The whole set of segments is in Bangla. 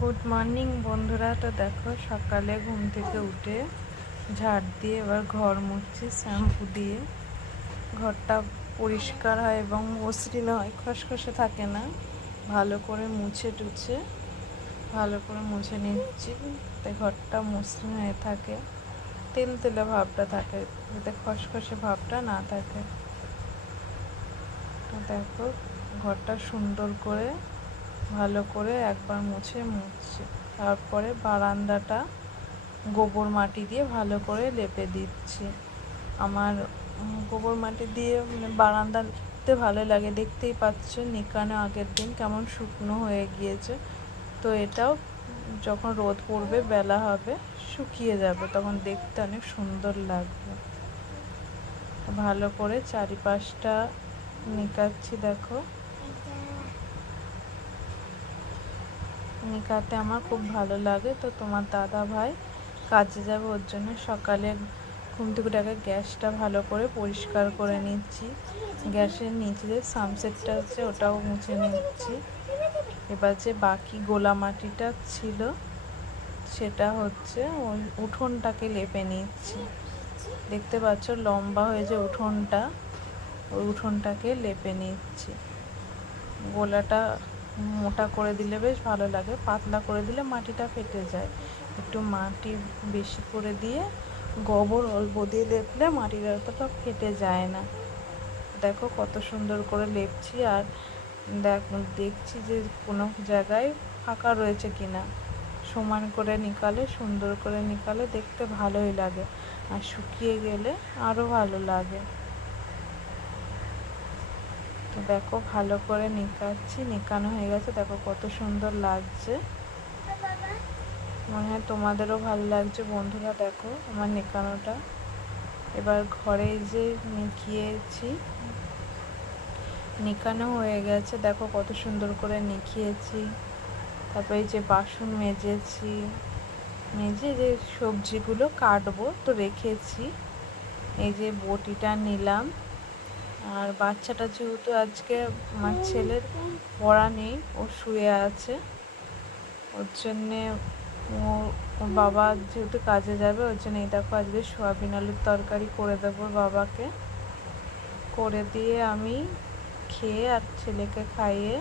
গুড মর্নিং বন্ধুরা। তো দেখো সকালে ঘুম থেকে উঠে ঝাড় দিয়ে এবার ঘর মুছছি শ্যাম্পু দিয়ে। ঘরটা পরিষ্কার হয় এবং মসৃণ হয়, খসখসে থাকে না। ভালো করে মুছে নিচ্ছি যাতে ঘরটা মসৃণ হয়ে থাকে, তেল তেলে ভাবটা থাকে, যাতে খসখসে ভাবটা না থাকে। তো দেখো ঘরটা সুন্দর করে ভালো করে একবার মুছছি। তারপরে বারান্দাটা গোবর মাটি দিয়ে ভালো করে লেপে দিচ্ছি। আমার গোবর মাটি দিয়ে বারান্দাতে ভালো লাগে, দেখতেই পাচ্ছ নিকানো আগের দিন কেমন শুকনো হয়ে গিয়েছে। তো এটাও যখন রোদ পড়বে, বেলা হবে, শুকিয়ে যাবে, তখন দেখতে অনেক সুন্দর লাগবে। ভালো করে চারিপাশটা নিকাচ্ছি। দেখো নিকাতে আমার খুব ভালো লাগে। তো তোমার দাদা ভাই কাজে যাবে, ওর জন্য সকালে ঘুম থেকে উঠে গ্যাসটা ভালো করে পরিষ্কার করে নিচ্ছি। গ্যাসের নিচে যে সামসেটটা আছে ওটাও মুছে নিচ্ছি। এবার যে বাকি গোলা মাটিটা ছিল সেটা হচ্ছে ওই উঠোনটাকে লেপে নিচ্ছি। দেখতে পাচ্ছ লম্বা হয়ে যে উঠোনটা, ওই উঠোনটাকে লেপে নিচ্ছি। গোলাটা মোটা করে দিলে বেশ ভালো লাগে, পাতলা করে দিলে মাটিটা ফেটে যায়। একটু মাটি বেশি করে দিয়ে গোবর অল্প দিয়ে লেপলে মাটির অতটা ফেটে যায় না। দেখো কত সুন্দর করে লেপছি। আর দেখছি যে কোনো জায়গায় ফাঁকা রয়েছে কিনা। সমান করে নিকালে, সুন্দর করে নিকালে দেখতে ভালোই লাগে, আর শুকিয়ে গেলে আরও ভালো লাগে। তো দেখো ভালো করে নিকাচ্ছি, নিকানো হয়ে গেছে। দেখো কত সুন্দর লাগছে, মনে হয় তোমাদেরও ভালো লাগছে বন্ধুরা। দেখো আমার নিকানোটা। এবার ঘরে যে নিকিয়েছি, নিকানো হয়ে গেছে। দেখো কত সুন্দর করে নিকিয়েছি। তারপরে যে বাসন মেজে যে সবজিগুলো কাটবো তো রেখেছি। এই যে বটিটা নিলাম। আর বাচ্চাটা যেহেতু আজকে আমার ছেলের পড়া নেই, ও শুয়ে আছে, ওর জন্যে ওর বাবা যেহেতু কাজে যাবে, ওর জন্য এই দেখো আজকে সোয়াবিন আলুর তরকারি করে দেবো বাবাকে। করে দিয়ে আমি খেয়ে আর ছেলেকে খাইয়ে,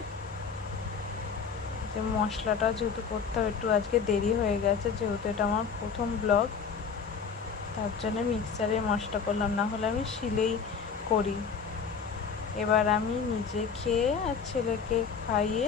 যে মশলাটা যেহেতু করতে হবে, একটু আজকে দেরি হয়ে গেছে যেহেতু এটা আমার প্রথম ব্লগ, তার জন্য মিক্সারে মশলা করলাম, না হলে আমি শিলেই করি। এবার আমি নিজে খেয়ে আর ছেলেকে খাইয়ে